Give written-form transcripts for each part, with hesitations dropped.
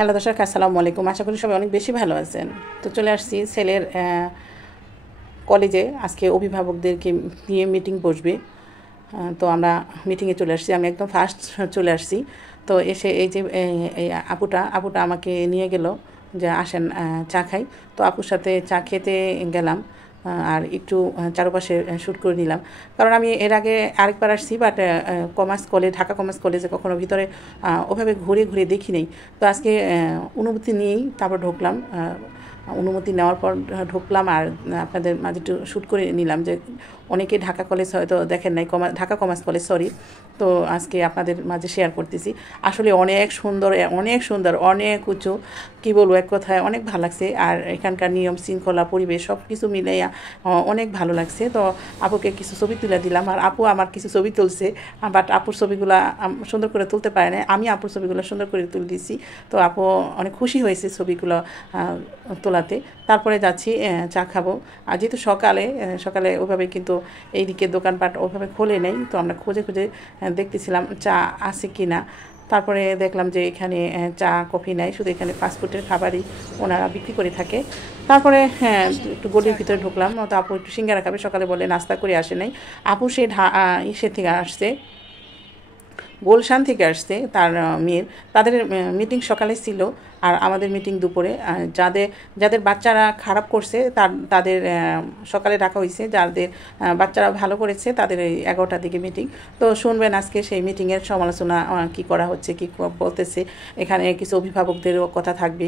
Hello দর্শক, আসসালামু আলাইকুম। আশা করি সবাই অনেক বেশি ভালো আছেন। তো চলে আসছি ছেলের কলেজে। আজকে অভিভাবকদেরকে নিয়ে মিটিং বসবে। তো আমরা মিটিংয়ে চলে আসছি। আমি একদম ফার্স্ট চলে আসছি। তো এসে এই যে এই আপুটা আমাকে নিয়ে গেল যে আসেন চা খাই। তো আপুর সাথে চা খেতে গেলাম আর একটু চারপাশে শ্যুট করে নিলাম। কারণ আমি এর আগে আরেকবার আসছি, বাট ঢাকা কমার্স কলেজে কখনো ভিতরে ওভাবে ঘুরে ঘুরে দেখি নেই। তো আজকে অনুমতি নিয়েই তারপর ঢুকলাম। অনুমতি নেওয়ার পর ঢুকলাম আর আপনাদের মাঝে একটু শ্যুট করে নিলাম যে অনেকে ঢাকা কলেজ হয়তো দেখেন নাই, ঢাকা কমার্স কলেজ সরি। তো আজকে আপনাদের মাঝে শেয়ার করতেছি। আসলে অনেক সুন্দর, অনেক সুন্দর, অনেক উঁচু, কী বলবো, এক কথায় অনেক ভালো লাগছে। আর এখানকার নিয়ম শৃঙ্খলা পরিবেশ সব কিছু মিলাইয়া অনেক ভালো লাগছে। তো আপুকে কিছু ছবি তুলে দিলাম আর আপু আমার কিছু ছবি তুলছে, বাট আপুর ছবিগুলো সুন্দর করে তুলতে পারে না, আমি আপুর ছবিগুলো সুন্দর করে তুলে দিয়েছি। তো আপু অনেক খুশি হয়েছে ছবিগুলো তোলাতে। তারপরে যাচ্ছি চা খাবো। আর যেহেতু সকালে ওইভাবে কিন্তু এইদিকে দোকানপাট ওইভাবে খোলে নেই, তো আমরা খুঁজে দেখতেছিলাম চা আছে কি না। তারপরে দেখলাম যে এখানে চা কফি নাই, শুধু এখানে ফাস্টফুডের খাবারই ওনারা বিক্রি করে থাকে। তারপরে একটু গলির ভিতরে ঢুকলাম। তো আপু একটু সিঙ্গারা খাবে, সকালে বলে নাস্তা করে আসে নাই। আপু সে ইসে থেকে আসছে, গুলশান থেকে আসছে তার মেয়ের। তাদের মিটিং সকালে ছিল আর আমাদের মিটিং দুপুরে। যাদের বাচ্চারা খারাপ করছে তাদের সকালে ডাকা হয়েছে, যাদের বাচ্চারা ভালো করেছে তাদের এই 11টার দিকে মিটিং। তো শুনবেন আজকে সেই মিটিংয়ের সমালোচনা কি করা হচ্ছে, কি বলতেছে। এখানে কিছু অভিভাবকদেরও কথা থাকবে,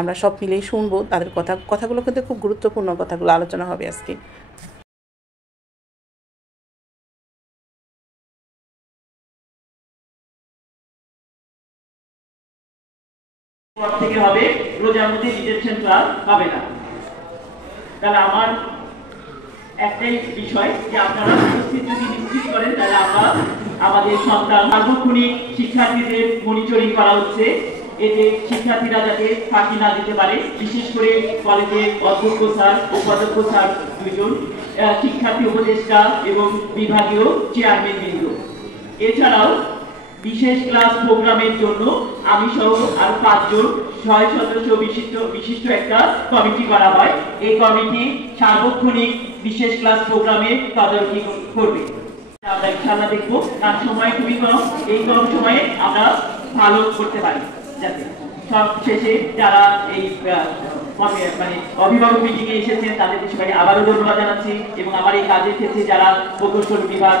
আমরা সব মিলেই শুনবো তাদের কথাগুলো কিন্তু খুব গুরুত্বপূর্ণ কথাগুলো আলোচনা হবে আজকে। থেকে হবে রোজার মধ্যে রিজেকশন ক্লাস হবে না। তাহলে আমার একটাই বিষয় যে আপনারা উপস্থিত যদি নিশ্চিত করেন, তাহলে আমরা আমাদের সন্তান সার্বক্ষণিক শিক্ষার্থীদের মনিটরিং করা হচ্ছে, এতে শিক্ষার্থীরা যাতে ফাঁকি না দিতে পারে। বিশেষ করে কলেজের অধ্যক্ষ স্যার, উপাধ্যক্ষ স্যার দুজন, শিক্ষার্থী উপদেষ্টা এবং বিভাগীয় চেয়ারম্যান বৃন্দ। এছাড়াও বিশেষ ক্লাস প্রোগ্রামের জন্য আমি সহ আরো 5 জন 6 সদস্য বিশিষ্ট একটা কমিটি করা হয়। এই কমিটি সার্বক্ষণিক বিশেষ ক্লাস প্রোগ্রামের তদারকি করবে। আমরা ইনশাআল্লাহ দেখবো, কারণ সময় খুবই কম, এই কম সময়ে আমরা ভালো করতে পারি। যাতে সব শেষে যারা এই মানে অভিভাবক মিটিং এ এসেছেন তাদেরকে সবাই আবারও ধন্যবাদ জানাচ্ছি, এবং আমার এই কাজের ক্ষেত্রে যারা প্রকৌশল বিভাগ,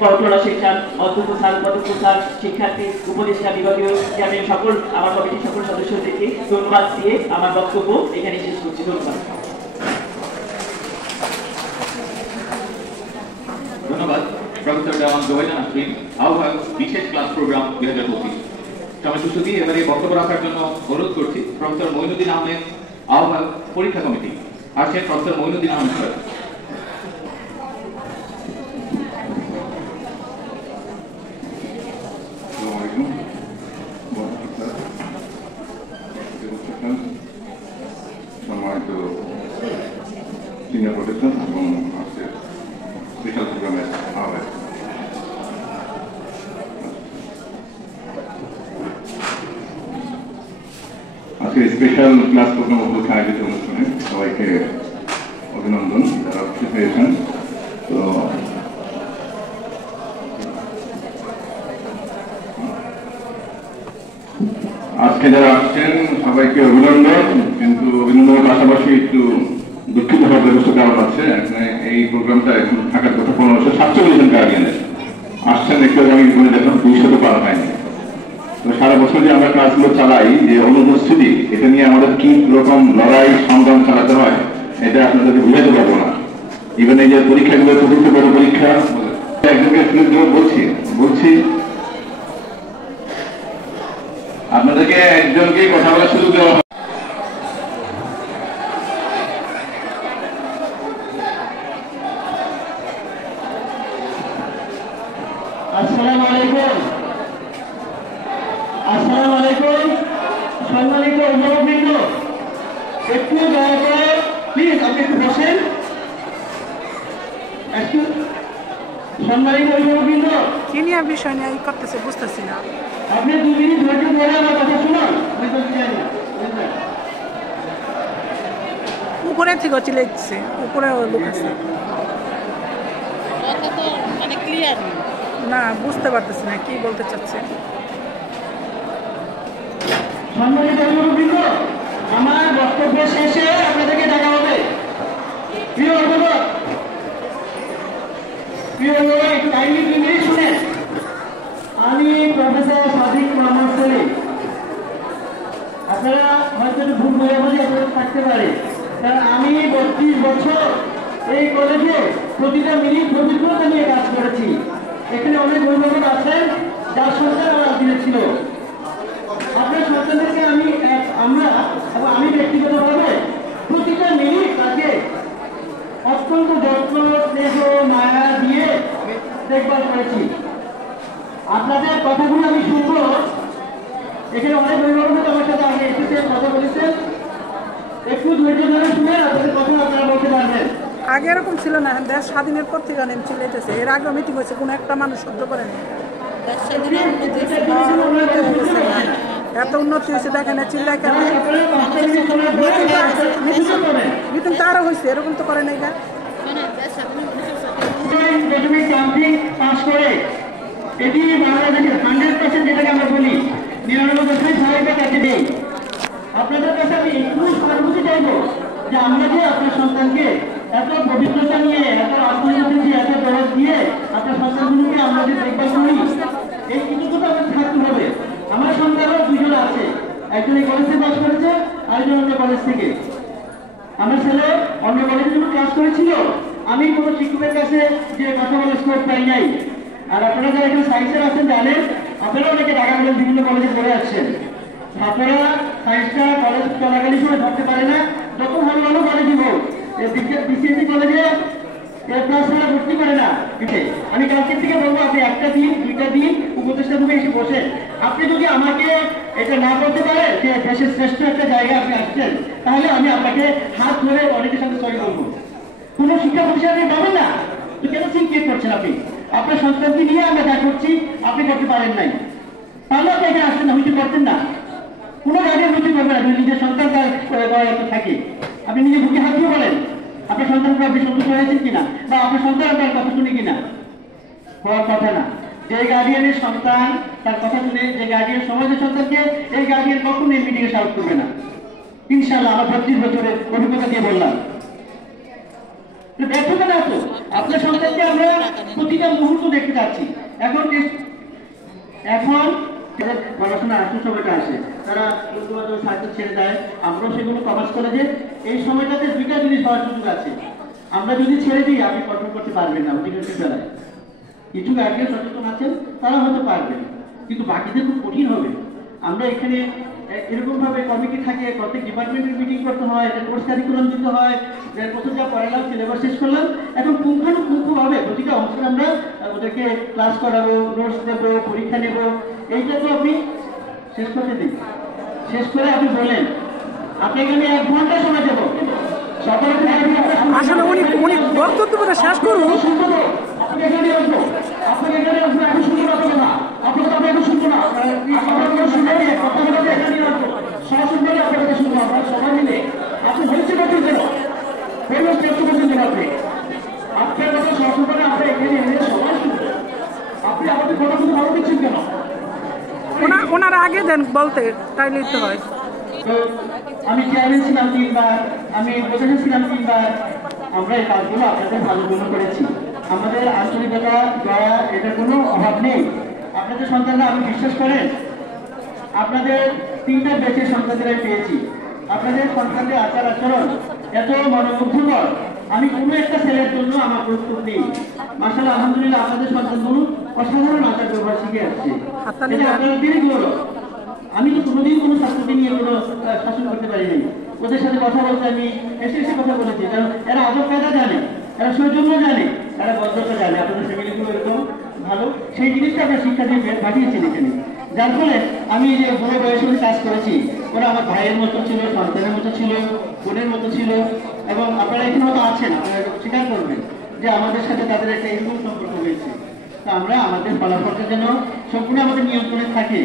কন্ট্রোল সেকশন, অধ্যক্ষ স্যার, উপাধ্যক্ষ স্যার, শিক্ষার্থী উপদেষ্টা, বিভাগীয় চেয়ারম্যান, সকল আমার কমিটির সকল সদস্যদেরকে ধন্যবাদ দিয়ে আমার বক্তব্য এখানে শেষ করছি। ধন্যবাদ প্রফেসর দেওয়ান জোবাইদান আসমিন, আহ্বায়ক বিশেষ ক্লাস প্রোগ্রাম 2025। সময় সুস্থি এবারে বক্তব্য রাখার জন্য অনুরোধ করছি প্রফেসর মঈনুদ্দিন আহমেদ, আহ্বায়ক পরীক্ষা কমিটি। আসছেন প্রফেসর মঈনুদ্দিন আহমেদ স্যার। সম্মানিত সিনিয়র প্রফেসর এবং আজকের স্পেশাল প্রোগ্রামের আহ্বায়ক, আজকে স্পেশাল ক্লাস প্রোগ্রাম উপলক্ষে আয়োজিত অনুষ্ঠানে সবাইকে অভিনন্দন যারা উপস্থিত হয়েছেন। তো আজকে যারা আসছেন সবাইকে অভিনন্দন, কিন্তু অভিনন্দনের পাশাপাশি একটু দুঃখিত হওয়ার ব্যবস্থা কারণ আছে। এই প্রোগ্রামটা এখন থাকার কথা 1547 জন গার্ডিয়ানের আসছেন, একটু আমি মনে দেখলাম 200 পার হয়নি। তো সারা বছর যে আমরা ক্লাসগুলো চালাই, যে অনুপস্থিতি, এটা নিয়ে আমাদের কি রকম লড়াই সংগ্রাম চালাতে হয় এটা আপনাদেরকে বুঝাতে পারবো না। ইভেন এই যে পরীক্ষাগুলো, চতুর্থ বড় পরীক্ষা, একজনকে বলছি আপনাদেরকে একজনকে কথা বলার সুযোগ দেওয়া হয়। আসসালামু আলাইকুম। আসসালামু আলাইকুম। সম্মানিত অভিভাবকবৃন্দ, একটু দয়া করে প্লিজ আপনি একটু বসেন। সম্মানিত অভিভাবকবৃন্দ, কি নিয়ে বিষয় নিয়ে করতেছে বুঝতেছি না। আপনি 2 মিনিট ধৈর্য ধরে আমার থেকে চিলেছে, উপরে লোক আছে মানে ক্লিয়ার না, বুঝতে পারতেছি না কি বলতে চাচ্ছে। সম্মানিত অভিভাবকবৃন্দ, আমার বক্তব্য শেষে আপনাদেরকে দেখা হবে। প্রিয় অভিভাবক, একটু কাইন্ডলি 2 মিনিট শুনেন। আমি প্রফেসর সাদিক মোহাম্মদ সেলিম। আপনারা হয়তো একটু ভুল বোঝাবুঝি আপনাদের থাকতে পারে, কারণ আমি 32 বছর এই কলেজে প্রতিটা মিনিট অভিজ্ঞতা নিয়ে কাজ করেছি। এখানে অনেক অভিভাবক আছেন যার সন্তান আমার অধীনে ছিল। আপনার সন্তানদেরকে আমি ব্যক্তিগতভাবে প্রতিটা মিনিট তাকে অত্যন্ত যত্ন, স্নেহ, মায়া দিয়ে দেখভাল করেছি। আপনাদের কথাগুলো আমি শুনবো। এখানে অনেক অভিভাবক আমার সাথে আগে এসেছে, কথা বলেছেন। একটু ধৈর্য ধরে শুনে আপনাদের কথা আপনারা বলতে পারবেন। আগে এরকম ছিল না, দেশ স্বাধীনের পর থেকে নেম চিলেতেছে। এর আগে মিটিং হয়েছে, কোনো একটা মানুষ শব্দ করেনি। এত উন্নতি হয়েছে দেখেন, চিল্লাই কেন মিটিং তো আরো হয়েছে, এরকম তো করে নাই। এটি বাংলাদেশের 100% যেটাকে আমরা বলি 99% সহায়তা কাছে দেই। আপনাদের কাছে আমি একটু সহানুভূতি চাইবো যে আমরা যে আপনার সন্তানকে এত পবিত্রতা নিয়ে, এত আত্মনির্ভর দিয়ে, এত দরদ দিয়ে আপনার সন্তানগুলোকে আমরা যে দেখভাল করি, এই কৃতজ্ঞতা আমাদের থাকতে হবে। আমার সন্তানও 2 জন আছে, একজন এই কলেজ থেকে পাস করেছে, আরেকজন অন্য কলেজ থেকে। আমার ছেলে অন্য কলেজের জন্য ক্লাস করেছিল। আমি কোনো শিক্ষকের কাছে যে কথা বলার স্কোপ পাই নাই। আর আপনারা যারা এখানে সায়েন্সের আছেন জানেন, আপনারা অনেকে ঢাকা কলেজ বিভিন্ন কলেজে পড়ে আসছেন। আপনারা সায়েন্সটা কলেজ চলাকালীন সময় ধরতে পারে না, যত ভালো ভালো কলেজই হোক, বিসিএসসি কলেজে ক্লাস ছাড়া ভর্তি করে না। আমি কালকের থেকে বলবো, আপনি 1টা দিন 2টা দিন উপদেষ্টা রুমে এসে বসেন। আপনি যদি আমাকে এটা না করতে পারেন যে দেশের শ্রেষ্ঠ একটা জায়গায় আপনি আসছেন, তাহলে আমি আপনাকে হাত ধরে অনেকের সাথে সরি বলবো। কোনো শিক্ষা প্রতিষ্ঠানে পাবেন না তো কেন সিনক্রিয়েট করছেন আপনি? আপনার সন্তানকে নিয়ে আমরা যা করছি আপনি করতে পারেন নাই, তাহলে আপনি এখানে আসছেন না, হইতে করতেন না। কোনো গার্ডিয়ান হইতে করবে না যদি নিজের সন্তান তার থাকে। আপনি নিজে বুকে হাত দিয়ে বলেন আপনার সন্তানকে আপনি সন্তুষ্ট হয়েছেন কিনা, বা আপনার সন্তান আপনার কথা শুনে কিনা। হওয়ার কথা না। যে গার্ডিয়ানের সন্তান তার কথা শুনে, যে গার্ডিয়ান সমাজের সন্তানকে, এই গার্ডিয়ান কখনো এই মিটিংয়ে সাহস করবে না। ইনশাআল্লাহ আমার 25 বছরের অভিজ্ঞতা দিয়ে বললাম। ব্যর্থতা না তো, আপনার সন্তানকে আমরা প্রতিটা মুহূর্ত দেখতে যাচ্ছি। এখন পড়াশোনা আসল সময়টা আসে, তারা সার্কেল ছেড়ে দেয়। আমরাও সেগুলো কমার্স কলেজে এই সময়টাতে 2টা জিনিস হওয়ার সুযোগ আছে। আমরা যদি ছেড়ে দিই আপনি কন্ট্রোল করতে পারবেন না অধিকাংশ বেলায়। কিছু গার্ডিয়ান সচেতন আছেন, তারা হয়তো পারবেন, কিন্তু বাকিদের খুব কঠিন হবে। আমরা এখানে এরকম ভাবে কমিটি থাকে, প্রত্যেক ডিপার্টমেন্টের মিটিং করতে হয়, কোর্স কারিকুলাম দিতে হয়, প্রথম যা পড়ালাম সিলেবাস শেষ করলাম, এখন পুঙ্খানুপুঙ্খভাবে প্রতিটা অংশে আমরা ওদেরকে ক্লাস করাবো, নোটস দেবো, পরীক্ষা নেব। এইটা তো আপনি শেষ করতে দিন। শেষ করে আপনি বলেন আপনি এখানে 1 ঘন্টা সময় দেবো, সকালে আসলে উনি বক্তব্য করে শেষ করুন। আপনি এখানে আসবো, আপনাকে এখানে আসবো, এখন শুনতে পারবো না, আপনাকে তো এখন শুনবো না, আপনাকে শুনে কথা বলতে এখানে আসবো, সহসুন্দরী আপনাকে শুনবো। আমরা সবাই মিলে আপনি হয়েছে করছেন কেন, পরিবেশ চেষ্টা করছেন কেন, আপনার কথা সহসুন্দরী আমরা এখানে এনে সবাই শুনবো। আপনি আমাদের কথা শুধু ভালো দিচ্ছেন কেন? ওনারা আগে দেন বলতে, তাই নিতে হয়। আমি চেয়ারম্যান ছিলাম 3 বার, আমি উপদেষ্টা ছিলাম 3 বার। আমরা এই কাজগুলো আপনাদের ভালো জন্য করেছি। আমাদের আন্তরিকতা, দয়া, এটার কোনো অভাব নেই। আপনাদের সন্তানরা আমি বিশ্বাস করেন, আপনাদের 3টা ব্যাচের সন্তানদের পেয়েছি। আপনাদের সন্তানদের আচার আচরণ এত মনোমুগ্ধকর, আমি কোনো একটা ছেলের জন্য আমার প্রস্তুত নেই। মাশাআল্লাহ, আলহামদুলিল্লাহ, আপনাদের সন্তানগুলো অসাধারণ আচার ব্যবহার শিখে আসছে। এটা আপনাদেরই গৌরব। আমি তো কোনোদিন কোনো ছাত্রকে নিয়ে কোনো শাসন করতে পারিনি। ওদের সাথে কথা বলতে আমি এসে কথা বলেছি, কারণ এরা আদব কায়দা জানে, এরা সৌজন্য জানে, এরা ভদ্রতা জানে। আপনাদের ফ্যামিলিগুলো এরকম ভালো, সেই জিনিসটা আমরা শিক্ষা দিয়ে পাঠিয়েছি এখানে। যার ফলে আমি যে বড় বয়সে কাজ করেছি, ওরা আমার ভাইয়ের মতো ছিল, সন্তানের মতো ছিল, বোনের মতো ছিল। এবং আপনারা এখানে হয়তো আছেন, আপনারা স্বীকার করবেন যে আমাদের সাথে তাদের একটা এরকম সম্পর্ক হয়েছে। তো আমরা আমাদের ফলাফলটা যেন সম্পূর্ণ আমাদের নিয়ন্ত্রণে থাকে।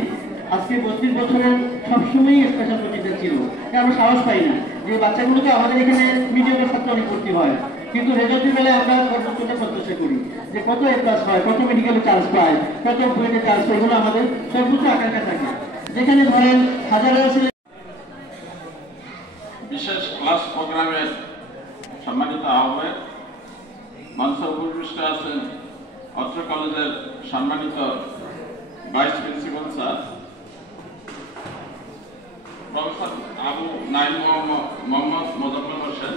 আজকে 32 বছরের সবসময়ই স্পেশাল প্রতিষ্ঠা ছিল, আমরা সাহস পাই না। যে বাচ্চাগুলোকে আমাদের এখানে মিডিয়ামের ছাত্র অনেক ভর্তি হয়, কিন্তু রেজাল্টের বেলায় আমরা সর্বোচ্চটা প্রত্যাশা করি যে কত এ প্লাস হয়, কত মেডিকেলে চান্স পায়, কত বুয়েটে চান্স পায়, এগুলো আমাদের সর্বোচ্চ আকাঙ্ক্ষা থাকে। যেখানে ধরেন হাজারো ছেলে বিশেষ ক্লাস প্রোগ্রামের সম্মানিত আহ্বায়ক মঞ্চে উপবিষ্ট আছেন অত্র কলেজের সম্মানিত vice principal sir professor Abu Naim Mohammad Mozammel Hossain,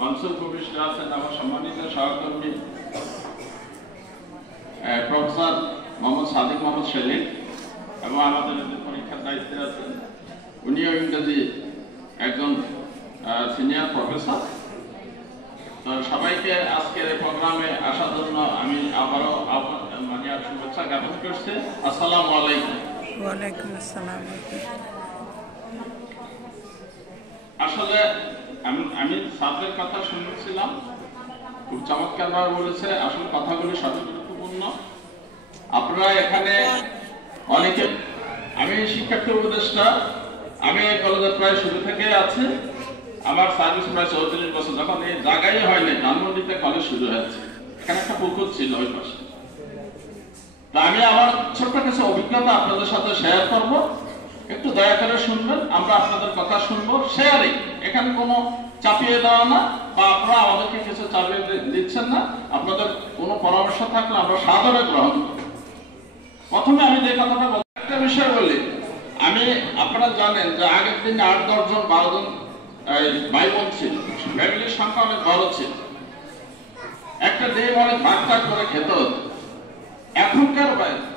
মঞ্চে উপবিষ্ট আছেন আমার সম্মানিত সহকর্মী প্রফেসর মোহাম্মদ সাদিক মোহাম্মদ সেলিম, এবং আমাদের পরীক্ষার দায়িত্বে আছেন উনিও ইংরেজি একজন সিনিয়র প্রফেসর। তো সবাইকে আজকের প্রোগ্রামে আসার জন্য আমি আবারও শুভেচ্ছা জ্ঞাপন করছি। আসসালামু আলাইকুম। ওয়ালাইকুম আসসালাম। আসলে আমি স্যারদের কথা শুনছিলাম, খুব চমৎকার ভাবে বলেছে। আসলে কথাগুলি সবই গুরুত্বপূর্ণ। আপনারা এখানে অনেকে, আমি শিক্ষার্থী উপদেষ্টা, আমি এই কলেজের প্রায় শুরু থেকে আছি। আমার সার্ভিস প্রায় 34 বছর। যখন এই জায়গায় হয়নি, ধানমন্ডিতে কলেজ শুরু হয়েছে, এখানে একটা পুকুর ছিল ওই পাশে। তা আমি আমার ছোট্ট কিছু অভিজ্ঞতা আপনাদের সাথে শেয়ার করব, একটু দয়া করে শুনবেন। আমরা আপনাদের কথা শুনবো, শেয়ারিং, এখানে কোনো চাপিয়ে দেওয়া না, বা আপনারা আমাদেরকে কিছু চাপিয়ে দিচ্ছেন না। আপনাদের কোনো পরামর্শ থাকলে আমরা সাদরে গ্রহণ করব। প্রথমে আমি যে কথাটা বলি, একটা বিষয় বলি। আমি, আপনারা জানেন যে আগের দিনে 8-10 জন 12 জন ভাই বোন ছিল, ফ্যামিলির সংখ্যা অনেক বড় ছিল, একটা ডিম অনেক ভাগ করে খেতে হতো। এখনকার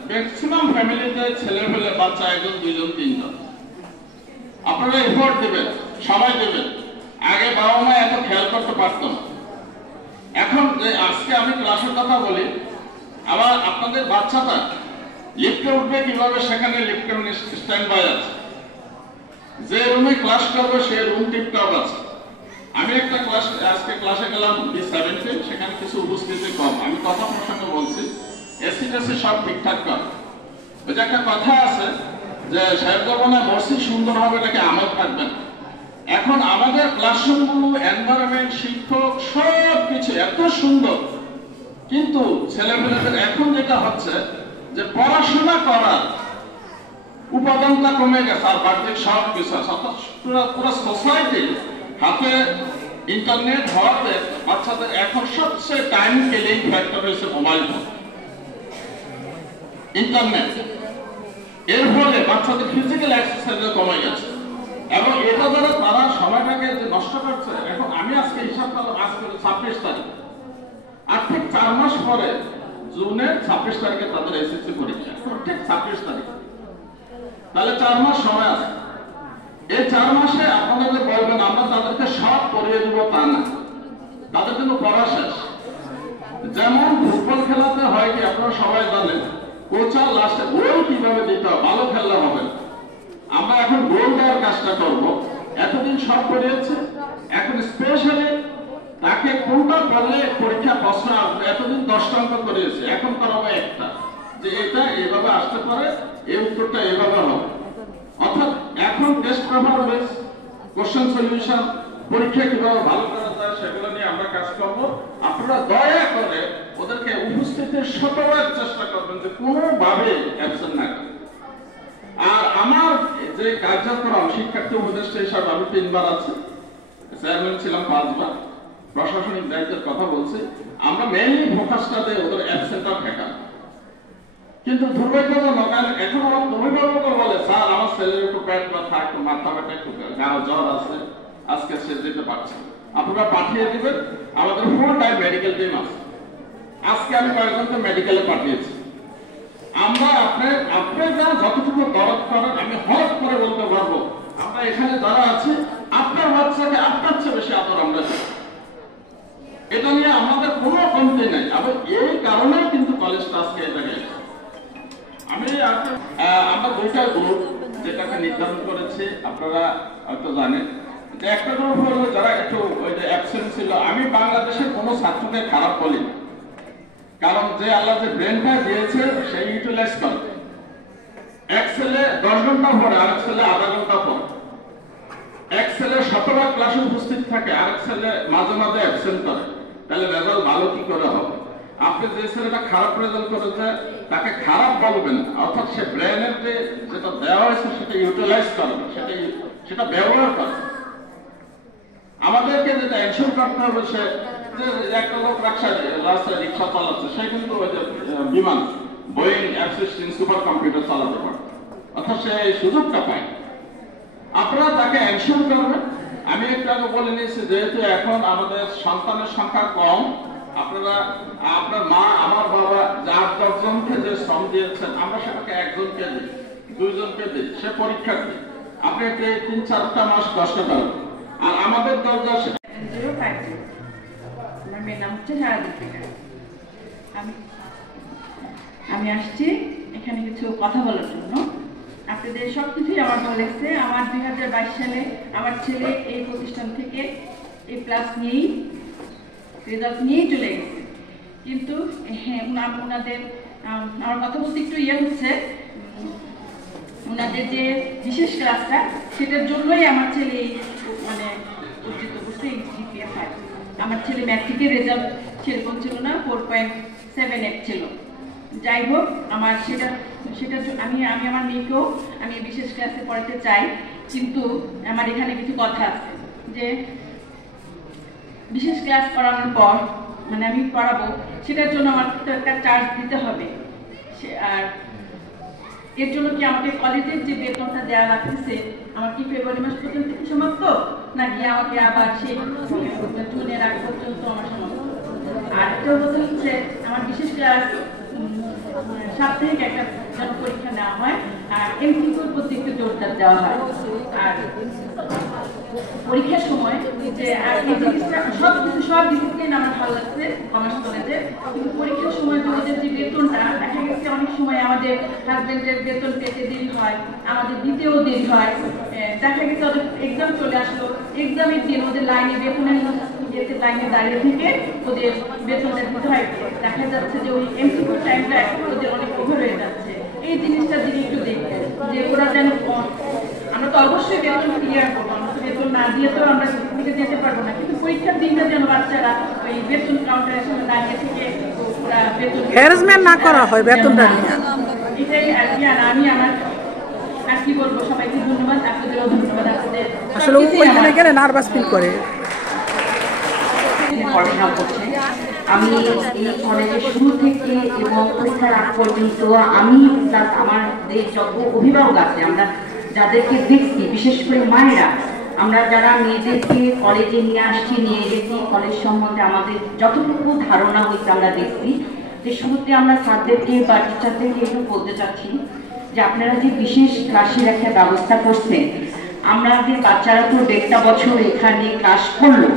ম্যাক্সিমাম ফ্যামিলিতে ছেলে পেলে বাচ্চা 1 2 3 জন। আপনারা এফোর্ট দেবেন, সময় দেবেন। আগে বাবা মা এত খেয়াল করতে পারতো না। এখন যে আজকে আমি ক্লাসের কথা বলি, আবার আপনাদের বাচ্চাটা লিফটে উঠবে কিভাবে, সেখানে লিফটের স্ট্যান্ড বাই আছে, যে রুমে ক্লাস করবে সে রুম টিপটপ আছে। আমি একটা ক্লাস, আজকে ক্লাসে গেলাম B17, সেখানে কিছু উপস্থিতি কম। আমি কথা প্রসঙ্গে বলছি, এসি টেসি সব ঠিকঠাক কর। ওই যে একটা কথা আছে যে সাহেবগঞ্জে মসজিদ সুন্দর হবে, নাকি আমল থাকবে না। এখন আমাদের ক্লাসরুমগুলো, এনভায়রনমেন্ট, শিক্ষক সব কিছু এত সুন্দর, কিন্তু ছেলেমেয়েদের এখন যেটা হচ্ছে যে পড়াশোনা করার উপাদানটা কমে গেছে, আর বাড়িতে সব কিছু পুরো সোসাইটি হাতে ইন্টারনেট হওয়াতে বাচ্চাদের এখন সবচেয়ে টাইম কিলিং ফ্যাক্টর হয়েছে মোবাইল ফোন, ইন্টারনেট। এর ফলে বাচ্চাদের ফিজিক্যাল এক্সারসাইজ কমে গেছে, এবং এটা দ্বারা তারা সময়টাকে যে নষ্ট করছে। এখন আমি আজকে হিসাব করলাম, আজকে 26 তারিখ, আর ঠিক 4 মাস পরে জুনের 26 তারিখে তাদের এসএসসি পরীক্ষা, ঠিক 26 তারিখ। তাহলে 4 মাস সময় আছে। এই 4 মাসে আপনাদের বলবেন আমরা তাদেরকে সব পড়িয়ে দেবো, তা না, তাদের কিন্তু পড়া শেষ। যেমন ফুটবল খেলাতে হয় কি, আপনারা সবাই জানেন, কোচা লাস্টে গোল কিভাবে দিতে হবে, ভালো খেললে হবে। আমরা এখন গোল দেওয়ার কাজটা করবো। এতদিন সব পড়িয়েছে, এখন স্পেশালি তাকে কোনটা করলে পরীক্ষা প্রশ্ন আসবে। এতদিন 10টা অঙ্ক করিয়েছে, এখন করাবো একটা, যে এটা এভাবে আসতে পারে, এই উত্তরটা এভাবে হবে। অর্থাৎ এখন test paper base, question solution, পরীক্ষা কিভাবে ভালো করা যায়, সেগুলো নিয়ে আমরা কাজ করব। আপনারা দয়া করে ওদেরকে উপস্থিতির শতভাগ চেষ্টা করবেন, যে কোনোভাবে অ্যাবসেন্ট না করে। আর আমার যে কার্যক্রম, শিক্ষার্থী উপদেষ্টা হিসাবে আমি 3 বার আছি, চেয়ারম্যান ছিলাম 5 বার, প্রশাসনিক দায়িত্বের কথা বলছি। আমরা মেইনলি ফোকাসটা দেই ওদের অ্যাবসেন্টটা ঠেকা। কিন্তু দুর্ভাগ্যজনক, এখন আমার অভিভাবক বলে, স্যার আমার ছেলের একটু পেট ব্যথা, একটু মাথা ব্যথা, একটু গাও জ্বর আছে, আজকে সে যেতে পারছে। আপনারা পাঠিয়ে দিবেন, আমাদের ফুল টাইম মেডিকেল টিম আছে। আজকে আমি কয়েকজনকে মেডিকেলে পাঠিয়েছি। আমরা আপনারা যতটুকু দরদ করেন, আমি হঠাৎ করে বলতে পারবো, আমরা এখানে যারা আছি, আপনার বাচ্চাকে আপনার চেয়ে বেশি আদর আমরা চাই। এটা নিয়ে আমাদের কোনো কমতি নেই। আবার এই কারণে কিন্তু কলেজটা আজকে এই জায়গায়। আমরা 2টা গ্রুপ যেটাকে নির্ধারণ করেছি, আপনারা হয়তো জানেন যে একটা গ্রুপ হলো যারা একটু ওই যে অ্যাবসেন্ট ছিল। আমি বাংলাদেশের কোনো ছাত্রকে খারাপ বলি, কারণ যে আল্লাহ যে ব্রেনটা দিয়েছে সেই ইউটিলাইজ করে। এক ছেলে 10 ঘন্টা পড়ে, আরেক ছেলে আধা ঘন্টা পড়ে। এক যদি শতভাগ ক্লাসে উপস্থিত থাকে আরেক ছেলে মাঝে মাঝে অ্যাবসেন্ট করে, তাহলে রেজাল্ট ভালো কি করে হবে? আপনি যে ছেলেটা খারাপ রেজাল্ট করেছে তাকে খারাপ বলবেন, অর্থাৎ সে ব্রেনের যেটা দেওয়া হয়েছে সেটা ইউটিলাইজ করবে, সেটা ব্যবহার করবে। আমাদেরকে যেটা এনশিওর করতে হবে, সে যে একটা লোক রাস্তায় রিক্সা চালাচ্ছে, সে কিন্তু ওই যে বিমান বোয়িং F-16 সুপার কম্পিউটার চালাতে পারে, অর্থাৎ সে এই সুযোগটা পায়। আপনারা তাকে এনশিওর করবেন। আমি একটু আগে বলে নিয়েছি, যেহেতু এখন আমাদের সন্তানের সংখ্যা কম, আপনারা আপনার মা, আমার বাবা, 8-10 জনকে যে শ্রম দিয়েছেন, আমরা সেটাকে একজনকে দিই, 2 জনকে দিই, সে পরীক্ষা দিই। আপনি 3-4টা মাস কষ্ট করেন, আর আমাদের দরজা 050। আমার মেয়ের নাম হচ্ছে সারাদীপিকা। আমি আসছি এখানে কিছু কথা বলার জন্য। আপনাদের সবকিছুই আমার ভালো লাগছে। আমার 2022 সালে আমার ছেলে এই প্রতিষ্ঠান থেকে A+ নিয়েই রেজাল্ট নিয়েই চলে গেছে, কিন্তু হ্যাঁ ওনাদের আমার কথা বলতে একটু হচ্ছে, ওনাদের যে বিশেষ ক্লাসটা সেটার জন্যই আমার ছেলে মানে অর্জিত করছে এই GPA 5। আমার ছেলে ম্যাট্রিকের রেজাল্ট সেরকম ছিল না, 4.78 ছিল। যাই হোক, আমার সেটার আমি আমার মেয়েকেও আমি বিশেষ ক্লাসে পড়াতে চাই, কিন্তু আমার এখানে কিছু কথা আছে যে বিশেষ ক্লাস করানোর পর মানে আমি পড়াবো, সেটার জন্য আমার তো একটা চার্জ দিতে হবে। আর এর জন্য কি আমাকে কলেজের যে বেতনটা দেওয়া লাগতেছে, আমার কি ফেব্রুয়ারি মাস পর্যন্ত সমাপ্ত, নাকি আমাকে আবার সেই জুনের আগ পর্যন্ত আমার সমাপ্ত? আর একটা কথা হচ্ছে, আমার বিশেষ ক্লাস সাপ্তাহিক একটা যেন পরীক্ষা নেওয়া হয়, আর MCQর প্রতি একটু জোরদার দেওয়া হয়। আর পরীক্ষার সময় যে আর এই জিনিসটা সব ডিসিপ্লিন আমার ভালো লাগছে কমার্স কলেজে, কিন্তু পরীক্ষার সময় ওদের যে বেতনটা দেখা গেছে অনেক সময় আমাদের হাজবেন্ডের বেতন পেতে দেরি হয়, আমাদের দিতেও দেরি হয়। দেখা গেছে ওদের এক্সাম চলে আসলো, এক্সামের দিন ওদের লাইনে বেতনের লাইনে দাঁড়িয়ে থেকে ওদের বেতনটা দিতে হয়। দেখা যাচ্ছে যে ওই MCQ টাইমটা ওদের অনেক ওভার হয়ে যাচ্ছে। এই জিনিসটার দিকে একটু দেখবে যে ওরা যেন, আমরা তো অবশ্যই বেতন ক্লিয়ার করবো, আমরা তো বেতন না দিয়ে তো আমরা দিকে যেতে পারবো না, কিন্তু পরীক্ষার দিনটা যেন বাচ্চারা ওই বেতন কাউন্টারের সামনে দাঁড়িয়ে থেকে ওরা বেতন হ্যারাসমেন্ট না করা হয় বেতনটা নিয়ে। এটাই আর কি। আর আমি আমার আর কি বলবো, সবাইকে ধন্যবাদ, আপনাদেরও ধন্যবাদ। আপনাদের আসলে ওইখানে গেলে নার্ভাস ফিল করে। পড়াশোনা করছে, আমি এই কলেজের শুরু থেকে এবং পরীক্ষার আগ পর্যন্ত আমি আমার যে যত অভিভাবক আছে, আমরা যাদেরকে দেখছি, বিশেষ করে মায়েরা, আমরা যারা মেয়েদেরকে কলেজে নিয়ে আসছি, নিয়ে গেছি, কলেজ সম্বন্ধে আমাদের যতটুকু ধারণা হয়েছে আমরা দেখছি যে শুরুতে আমরা স্যারদেরকে বা টিচারদেরকে একটু বলতে চাচ্ছি যে আপনারা যে বিশেষ ক্লাসের একটা ব্যবস্থা করছেন, আমাদের বাচ্চারা তো 1.5 বছর এখানে ক্লাস করলো,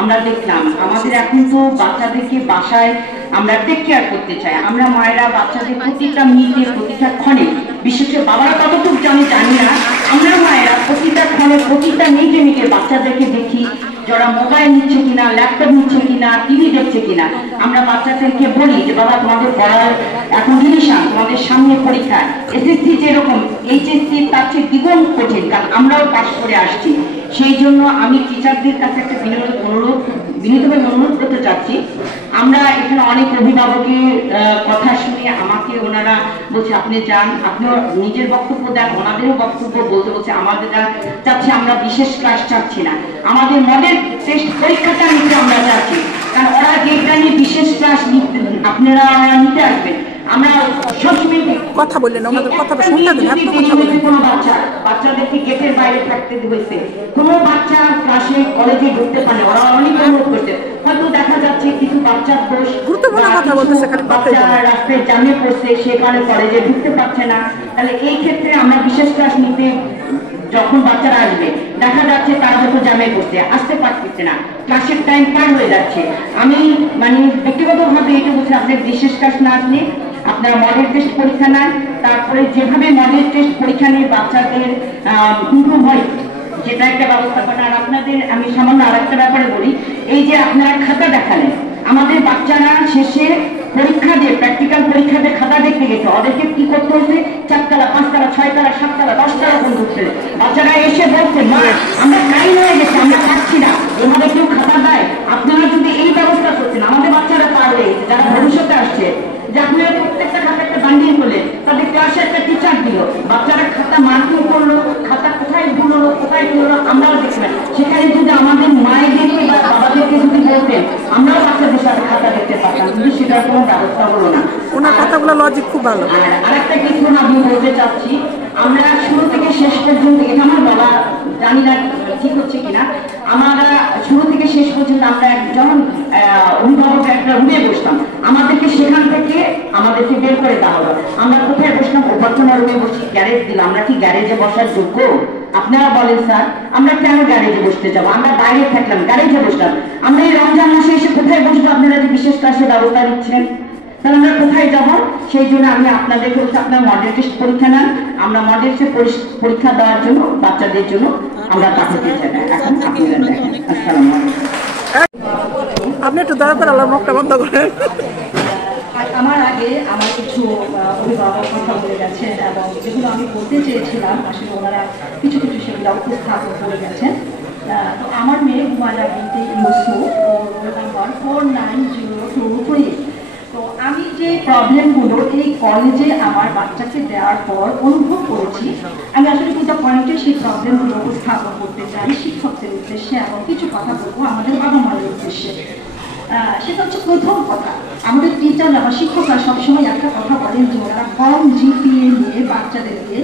আমরা দেখলাম আমাদের এখন তো বাচ্চাদেরকে বাসায় আমরা টেক কেয়ার করতে চাই। আমরা মায়েরা বাচ্চাদের প্রতিটা মিনিটে, প্রতিটা ক্ষণে, বিশেষ করে বাবারা কতটুকু আমি জানি না, আমরা মায়েরা প্রতিটা ক্ষণে, প্রতিটা মিনিটে বাচ্চাদেরকে দেখি যারা মোবাইল নিচ্ছে কিনা, ল্যাপটপ নিচ্ছে কিনা, টিভি দেখছে কিনা। আমরা বাচ্চাদেরকে বলি যে বাবা তোমাদের পড়ার এখন রিভিশন, তোমাদের সামনে পরীক্ষা, SSC যেরকম HSC তার চেয়ে দ্বিগুণ কঠিন, কারণ আমরাও পাস করে আসছি। সেই জন্য আমি টিচারদের কাছে একটা বিনীতভাবে অনুরোধ করতে চাচ্ছি, আমরা এখানে অনেক অভিভাবকের কথা শুনে আমাকে ওনারা বলছে আপনি যান, আপনিও নিজের বক্তব্য দেন, ওনাদেরও বক্তব্য বলতে বলছে, আমাদের চাচ্ছি আমরা বিশেষ ক্লাস চাচ্ছি না, আমাদের মডেল টেস্ট পরীক্ষাটা নিতে আমরা চাচ্ছি, কারণ ওরা যেটা নিয়ে বিশেষ ক্লাস আপনারা নিতে আসবেন। আমরা সবসময় কথা বললেন, ওনাদের কথাটা শুনতে দেন, এত কথা বললেন। কোনো বাচ্চাদেরকে গেটের বাইরে থাকতে হয়েছে, কোনো বাচ্চা ক্লাসে কলেজে ঢুকতে পারে, ওরা অনেক অনুরোধ করছে। হয়তো দেখা যাচ্ছে কিছু বাচ্চার দোষ, গুরুত্বপূর্ণ কথা বলতেছে, বাচ্চা রাস্তায় জামে পড়ছে, সেখানে কলেজে ঢুকতে পারছে না। তাহলে এই ক্ষেত্রে আমরা বিশেষ ক্লাস নিতে যখন বাচ্চারা আসবে, দেখা যাচ্ছে তারা হয়তো জামে পড়ছে, আসতে পারতেছে না, ক্লাসের টাইম পার হয়ে যাচ্ছে। আমি মানে ব্যক্তিগতভাবে এটা বলছি, আপনার বিশেষ ক্লাস না আসলে আপনারা মডেল টেস্ট পরীক্ষা নেন, তারপরে যেভাবে মডেল টেস্ট পরীক্ষা নিয়ে বাচ্চাদের ইমপ্রুভ হয় সেটা একটা ব্যবস্থা করেন। আর আপনাদের আমি সামান্য আর একটা ব্যাপারে বলি, এই যে আপনারা খাতা দেখালেন, আমাদের বাচ্চারা শেষে পরীক্ষা দিয়ে প্র্যাকটিক্যাল পরীক্ষা দিয়ে খাতা দেখতে গেছে, ওদেরকে কি করতে হয়েছে 4 তলা 5 তলা 6 তলা 7 তলা 10 তলা পর্যন্ত উঠতে। বাচ্চারা এসে বলছে মা আমরা কাই হয়ে গেছি, আমরা খাচ্ছি না, এভাবে কেউ খাতা দেয়? আপনারা যদি এই ব্যবস্থা করছেন আমাদের বাচ্চারা পারবে, যারা ভবিষ্যতে আসছে, যে আপনারা প্রত্যেকটা খাতা একটা বান্ডিল করলে তাদের ক্লাসে একটা টিচার দিল, বাচ্চারা খাতা মার্কিং করলো, খাতা কোথায় ভুল হলো কোথায় কি হলো আমরাও দেখি না। সেখানে যদি আমাদের মায়েদেরকে বা বাবাদেরকে যদি বলতেন আমরাও বাচ্চাদের সাথে খাতা দেখতে পারতাম, কিন্তু সেটার কোনো ব্যবস্থা হলো না। ওনার কথাগুলো লজিক খুব ভালো। আরেকটা কিছু আমি বলতে চাচ্ছি, আমরা শুরু থেকে শেষ পর্যন্ত, এটা আমার বলা জানি না ঠিক হচ্ছে কিনা, আমরা শুরু থেকে শেষ পর্যন্ত আমরা একজন অভিভাবক একটা রুমে বসতাম, আমাদেরকে সেখান থেকে আমাদেরকে বের করে দেওয়া হলো। আমরা কোথায় বসলাম? অভ্যর্থনা রুমে বসি, গ্যারেজ দিল। আমরা কি গ্যারেজে বসার যোগ্য? আপনারা বলেন স্যার, আমরা কেন গ্যারেজে বসতে যাবো? আমরা বাইরে থাকলাম, গ্যারেজে বসলাম। আমরা এই রমজান মাসে এসে কোথায় বসবো? আপনারা যে বিশেষ ক্লাসের ব্যবস্থা দিচ্ছেন, তাহলে আমরা কোথায় যাব? সেই জন্য আমি আপনাদেরকে বলছি আপনার মডেল টেস্ট পরীক্ষা নেন, আমরা মডেল টেস্ট পরীক্ষা দেওয়ার জন্য বাচ্চাদের জন্য আমরা পাঠাতে চাই। এখন আপনারা দেখেন। আসসালামু আলাইকুম। আপনি একটু দয়া করে আল্লাহর মুখটা বন্ধ করেন। আমার আগে আমার কিছু অভিভাবক কথা বলে গেছেন এবং যেগুলো আমি বলতে চেয়েছিলাম আসলে ওনারা কিছু কিছু সেগুলো উপস্থাপন করে গেছেন। তো আমার মেয়ে হুমায়রা বিনতে ইউসুফ, রোল নাম্বার 49023। তো আমি যে প্রবলেমগুলো এই কলেজে আমার বাচ্চাকে দেওয়ার পর অনুভব করেছি, আমি আসলে কিন্তু পয়েন্টে সেই প্রবলেমগুলো উপস্থাপন করতে চাই শিক্ষকদের উদ্দেশ্যে এবং কিছু কথা বলবো আমাদের বাবা মায়ের উদ্দেশ্যে। সেটা হচ্ছে প্রথম কথা, আমাদের টিচাররা বা শিক্ষকরা সবসময় একটা কথা বলেন যে ওরা কম জিপিএ নিয়ে বাচ্চাদেরকে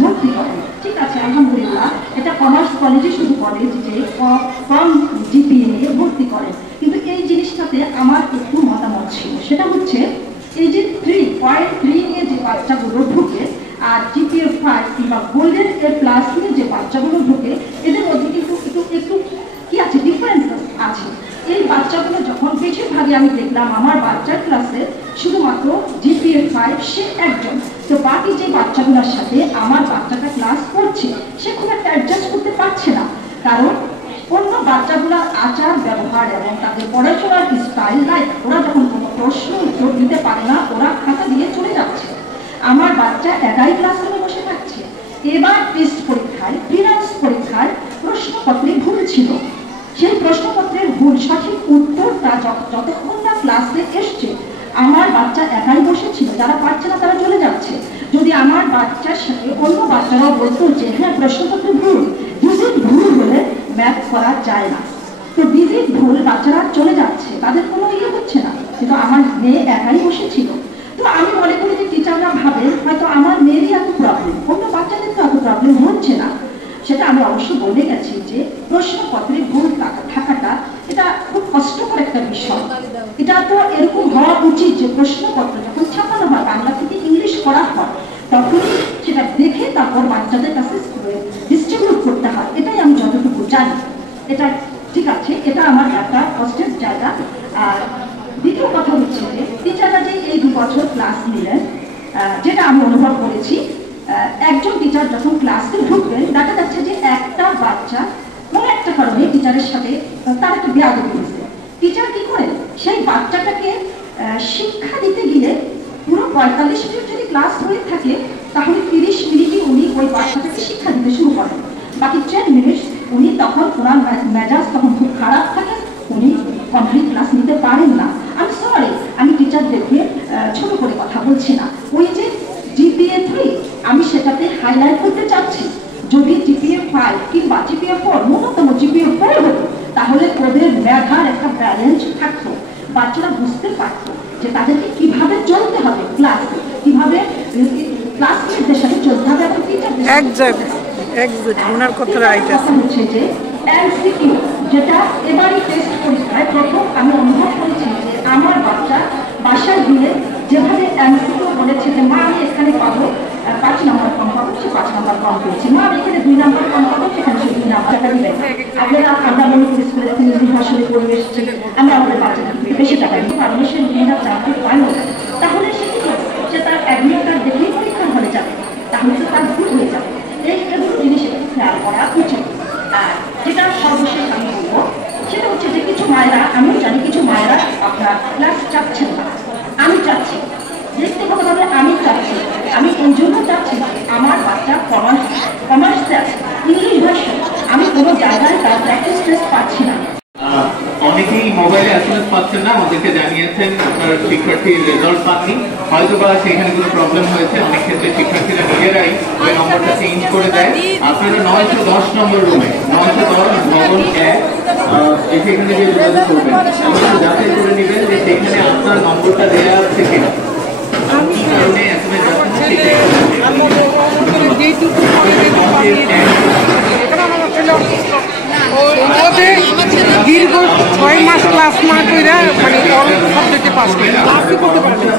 ভর্তি করে। ঠিক আছে, আলহামদুলিল্লাহ, এটা কমার্স কলেজে শুধু কলেজ যে কম জিপিএ নিয়ে ভর্তি করে, কিন্তু এই জিনিসটাতে আমার একটু মতামত ছিল। সেটা হচ্ছে এই যে 3.3 নিয়ে যে বাচ্চাগুলো ঢুকে আর জিপিএ 5 কিংবা গোল্ডেন A+ নিয়ে যে বাচ্চাগুলো ঢুকে, এদের মধ্যে কিন্তু একটু কি আছে, ডিফারেন্স আছে। এই বাচ্চাগুলো যখন বেশিরভাগই আমি দেখলাম আমার বাচ্চার ক্লাসে শুধুমাত্র জিপিএ 5 সে একজন, তো বাকি যে বাচ্চাগুলোর সাথে আমার বাচ্চাটা ক্লাস করছে সে খুব একটা অ্যাডজাস্ট করতে পারছে না, কারণ অন্য বাচ্চাগুলোর আচার ব্যবহার এবং তাদের পড়াশোনার স্টাইল লাইক ওরা যখন কোনো প্রশ্ন উত্তর দিতে পারে না ওরা খাতা দিয়ে চলে যাচ্ছে। আমার বাচ্চা একাই ক্লাসরুমে বসে থাকছে। এবার টেস্ট পরীক্ষায়, প্রিলিমস পরীক্ষায় প্রশ্নপত্রে ভুল ছিল। সেই প্রশ্নপত্রের ভুল সঠিক উত্তরটা যতক্ষণ না ক্লাসে এসছে আমার বাচ্চা একাই বসেছিল, যারা পারছে না তারা চলে যাচ্ছে। যদি আমার বাচ্চার সাথে অন্য বাচ্চারাও বলতো যে হ্যাঁ প্রশ্নপত্রে ভুল, ডিজিট ভুল হলে ম্যাথ করা যায় না, তো ডিজিট ভুল বাচ্চারা চলে যাচ্ছে, তাদের কোনো ইয়ে হচ্ছে না, কিন্তু আমার মেয়ে একাই বসেছিল। তো আমি মনে করি যে টিচাররা ভাবে হয়তো আমার মেয়েরই এত প্রবলেম, অন্য বাচ্চাদের তো এত প্রবলেম হচ্ছে না। সেটা আমি অবশ্যই বলে গেছি যে প্রশ্নপত্রে ভুল থাকাটা এটা খুব কষ্টকর একটা বিষয়। এটা তো এরকম হওয়া উচিত যে প্রশ্নপত্র যখন ছাপানো হয় বাংলা থেকে ইংলিশ করা হয় তখনই সেটা দেখে তারপর বাচ্চাদের কাছে ডিস্ট্রিবিউট করতে হয়। এটাই আমি যতটুকু জানি, এটা ঠিক আছে, এটা আমার একটা কষ্টের জায়গা। আর দ্বিতীয় কথা হচ্ছে যে টিচাররা যে এই 2 বছর ক্লাস নিলেন, যেটা আমি অনুভব করেছি, একজন টিচার যখন ক্লাসে ঢুকবেন দেখা যাচ্ছে যে একটা বাচ্চা কোনো একটা কারণে টিচারের সাথে তার একটা বেয়াদবি হয়েছে। টিচার কি করে সেই বাচ্চাটাকে শিক্ষা দিতে গিয়ে পুরো 45 মিনিট যদি ক্লাস হয়ে থাকে তাহলে 30 মিনিটই উনি ওই বাচ্চাটাকে শিক্ষা দিতে শুরু করেন, বাকি 10 মিনিট উনি তখন ওনার মেজাজ তখন খুব খারাপ থাকে, উনি কমপ্লিট ক্লাস নিতে পারেন না। আমি সরি, আমি টিচারদেরকে ছোট করে কথা বলছি না। ওই যে জিপিএ 3 আমি সেটাতে হাইলাইট করতে চাচ্ছি, যদি জিপিএ 5 কিংবা জিপিএ 4 ন্যূনতম জিপিএ 4 হতো তাহলে ওদের মেধার একটা ব্যালেন্স থাকতো, বাচ্চারা বুঝতে পারতো যে তাদেরকে কিভাবে চলতে হবে, ক্লাস কিভাবে ক্লাসমেটদের সাথে চলতে হবে এবং টিচারদের ওনার কথা রাইট আছে। হচ্ছে যে এমসিকিউ যেটা এবারই টেস্ট পরীক্ষায় প্রথম আমি অনুভব করেছি যে আমার বাচ্চা বাসায় গিয়ে যেভাবে এমসিকিউ বলেছে যে মা আমি এখানে পাবো 5 নম্বর কম পাবো, সে 5 নম্বর কম পেয়েছে, মা আমি এখানে 2 নম্বর কম পাবো, সেখানে সে 2 নম্বরটা দিবেন। আমরা মনে করি স্কুলে নির্ভরশীল পরিবেশ ছিল, আমরা আমাদের বাচ্চাদেরকে বেশি টাকা দিই, কারণ সে মেয়েরা চাকরি পাইল, তাহলে সে কি করবে, সে তার অ্যাডমিট কার্ড দেখেই পরীক্ষার হলে যাবে, তাহলে তো তার ভুল হয়ে যাবে। এগুলো জিনিস খেয়াল করা উচিত। আর যেটা সর্বশেষ আমি বলবো সেটা হচ্ছে যে কিছু মায়েরা, আমিও জানি কিছু মায়েরা আপনার ক্লাস চাচ্ছেন না, আমি আস্তে আস্তে ইংলিশ ভার্সন আমি কোনো জায়গায় তার প্র্যাকটিস টেস্ট পাচ্ছি না। অনেকেই মোবাইলে এসএমএস পাচ্ছেন না, আমাদেরকে জানিয়েছেন আপনার শিক্ষার্থীর রেজাল্ট পাননি, হয়তো বা সেখানে কোনো প্রবলেম হয়েছে। অনেক ক্ষেত্রে শিক্ষার্থীরা নিজেরাই ওই নম্বরটা চেঞ্জ করে দেয়। আপনারা 910 নম্বর রুমে 910 ভবন 1 সেখানে গিয়ে যোগাযোগ করবেন এবং যাচাই করে নেবেন যে সেখানে আপনার নম্বরটা দেওয়া আছে কিনা, কি কারণে এসএমএস যাচ্ছে সেটাই। দীর্ঘ 6 মাস ক্লাস না করে মানে অল সাবজেক্টে পাস করে ক্লাসই করতে পারে না।